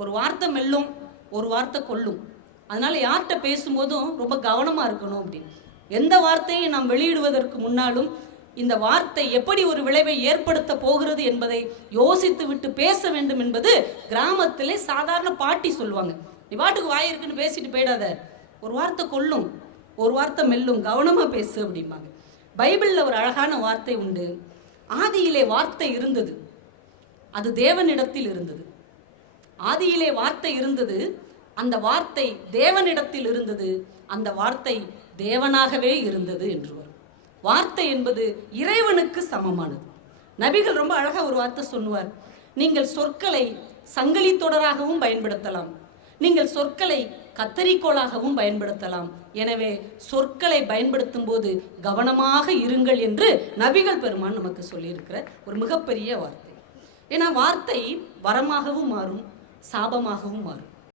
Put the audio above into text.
ஒரு வார்த்தை மெல்லும், ஒரு வார்த்தை கொல்லும். அதனால யார்கிட்ட பேசும்போதும் ரொம்ப கவனமா இருக்கணும் அப்படின்னு. எந்த வார்த்தையை நாம் வெளியிடுவதற்கு முன்னாலும் இந்த வார்த்தை எப்படி ஒரு விளைவை ஏற்படுத்த போகிறது என்பதை யோசித்து விட்டு பேச வேண்டும் என்பது கிராமத்திலே சாதாரண பாட்டி சொல்லுவாங்க. நீ பாட்டுக்கு வாய் இருக்குன்னு பேசிட்டு போயிடாத, ஒரு வார்த்தை கொல்லும், ஒரு வார்த்தை மெல்லும், கவனமா பேசு அப்படிம்பாங்க. பைபிள்ல ஒரு அழகான வார்த்தை உண்டு. ஆதியிலே வார்த்தை இருந்தது, அது தேவனிடத்தில் இருந்தது. ஆதியிலே வார்த்தை இருந்தது, அந்த வார்த்தை தேவனிடத்தில் இருந்தது, அந்த வார்த்தை தேவனாகவே இருந்தது என்று வரும். வார்த்தை என்பது இறைவனுக்கு சமமானது. நபிகள் ரொம்ப அழகா ஒரு வார்த்தை சொல்லுவார். நீங்கள் சொற்களை சங்கிலி தொடராகவும் பயன்படுத்தலாம், நீங்கள் சொற்களை கத்தரிக்கோளாகவும் பயன்படுத்தலாம். எனவே சொற்களை பயன்படுத்தும் போது கவனமாக இருங்கள் என்று நபிகள் பெருமான் நமக்கு சொல்லியிருக்கிற ஒரு மிகப்பெரிய வார்த்தை. ஏன்னா வார்த்தை வரமாகவும் மாறும், சாபமாகவும் மாறும்.